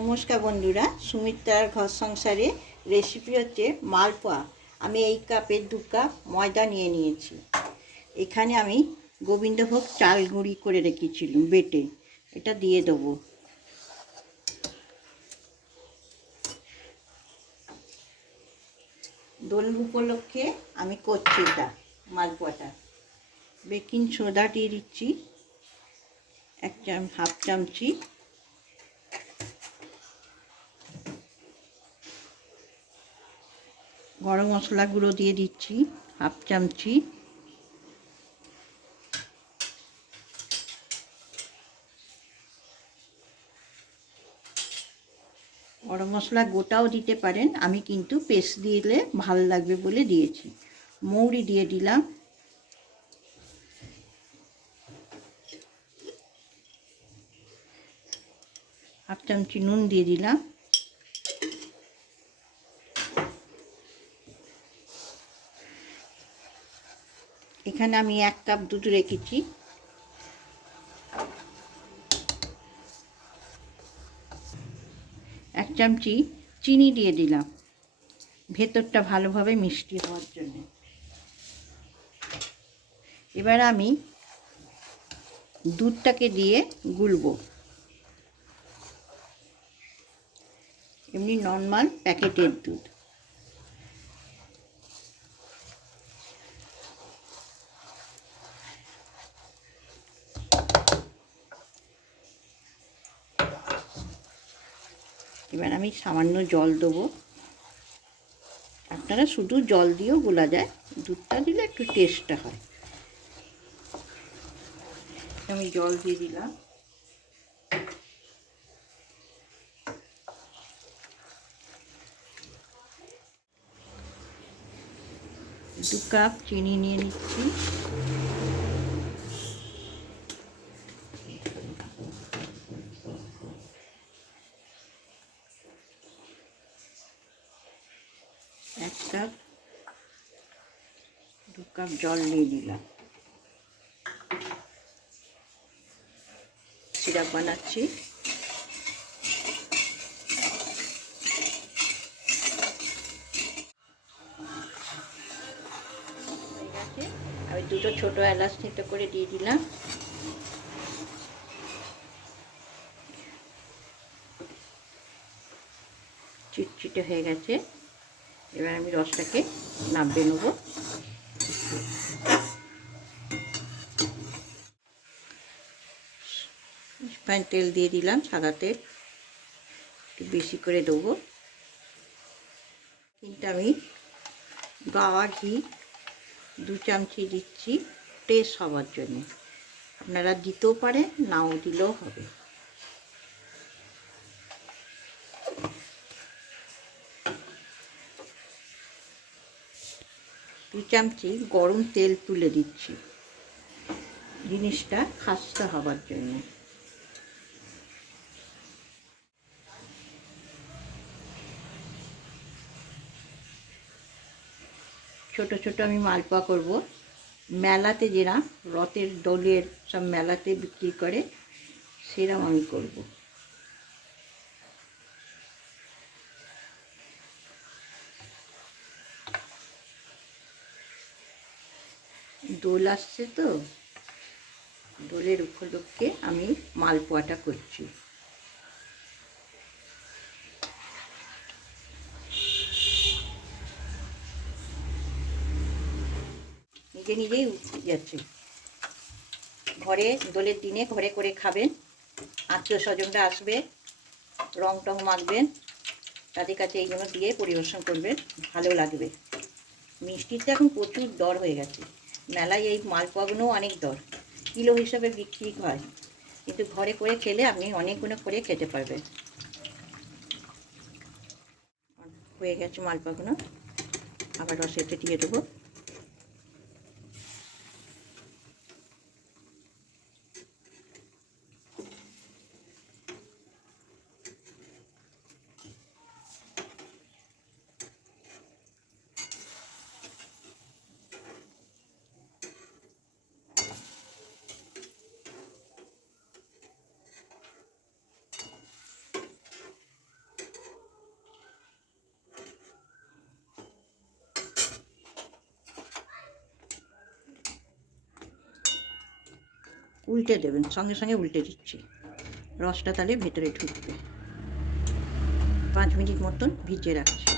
নমস্কার বন্ধুরা, সুমিত্রার ঘর সংসারে রেসিপি হচ্ছে মালপোয়া। আমি এই কাপের দু কাপ ময়দা নিয়ে নিয়েছি। এখানে আমি গোবিন্দভোগ চাল গুঁড়ি করে রেখেছিলাম বেটে। এটা দিয়ে দেবো। দোল উপলক্ষে আমি করছি এটা, মালপোয়াটা। বেকিং সোডা দিয়ে দিচ্ছি, এক চাম, হাফ চামচি গরম মশলা গুঁড়ো দিয়ে দিচ্ছি, হাফ চামচি। গরম মশলা গোটাও দিতে পারেন, আমি কিন্তু পেস্ট দিলে ভালো লাগবে বলে দিয়েছি। মৌরি দিয়ে দিলাম। হাফ চামচি নুন দিয়ে দিলাম। এখানে আমি এক কাপ দুধ রেখেছি। এক চামচি চিনি দিয়ে দিলাম। ভেতরটা ভালোভাবে মিষ্টি হওয়ার জন্য। এবার আমি দুধটাকে দিয়ে গুলবো। এমনি নর্মাল প্যাকেটের দুধ। এবার আমি সামান্য জল দেবো। আপনারা শুধু জল দিয়েও গোলা যায়, দুধটা দিলে একটু টেস্টটা হয়। আমি জল দিয়ে দিলাম। দু কাপ চিনি নিয়ে নিচ্ছি। এক কাপ, দু কাপ জল নিয়ে দিলাম সিরাপ বানাচ্ছি। আমি দুটো ছোটো এলাচ থেঁটো করে দিয়ে দিলাম। চিটচিটে হয়ে গেছে। এবার আমি রসটাকে নাববে নেব। রিফাইন তেল দিয়ে দিলাম, সাদা তেল। একটু বেশি করে দেবো। কিন্তু আমি গাওয়া ঘি, দু চামচি দিচ্ছি টেস্ট হওয়ার জন্য। আপনারা দিতেও পারেন, নাও দিলেও হবে। দু চামচি গরম তেল তুলে দিচ্ছি। জিনিসটা খাস্তা হবার জন্য। ছোট ছোট আমি মালপোয়া করব। মেলাতে যেরাম রথের দোলের সব মেলাতে বিক্রি করে সেরাম আমি করব। দোল আসছে তো, দোলের উপলক্ষে আমি মালপোয়াটা করছি। নিজে নিজেই উঠে যাচ্ছে। ঘরে, দোলের দিনে ঘরে করে খাবেন আত্মীয় স্বজনরা আসবে রং টং মাখবেন, তাদের কাছে এইগুলো দিয়ে পরিবেশন করবেন, ভালো লাগবে। মিষ্টির তো এখন প্রচুর দর হয়ে গেছে। মেলায় এই মালপোয়াগুলো অনেক দর। কিলো হিসাবে বিক্রি হয়। কিন্তু ঘরে করে খেলে আপনি অনেকগুলো করে খেতে পারবেন। হয়ে গেছে মালপোয়াগুলো আবার রসেতে দিয়ে দেবো। উল্টে দেবেন, সঙ্গে সঙ্গে উল্টে দিচ্ছি। রসটা তাহলে ভেতরে ঢুকবে। পাঁচ মিনিট মতন ভিজিয়ে রাখছি।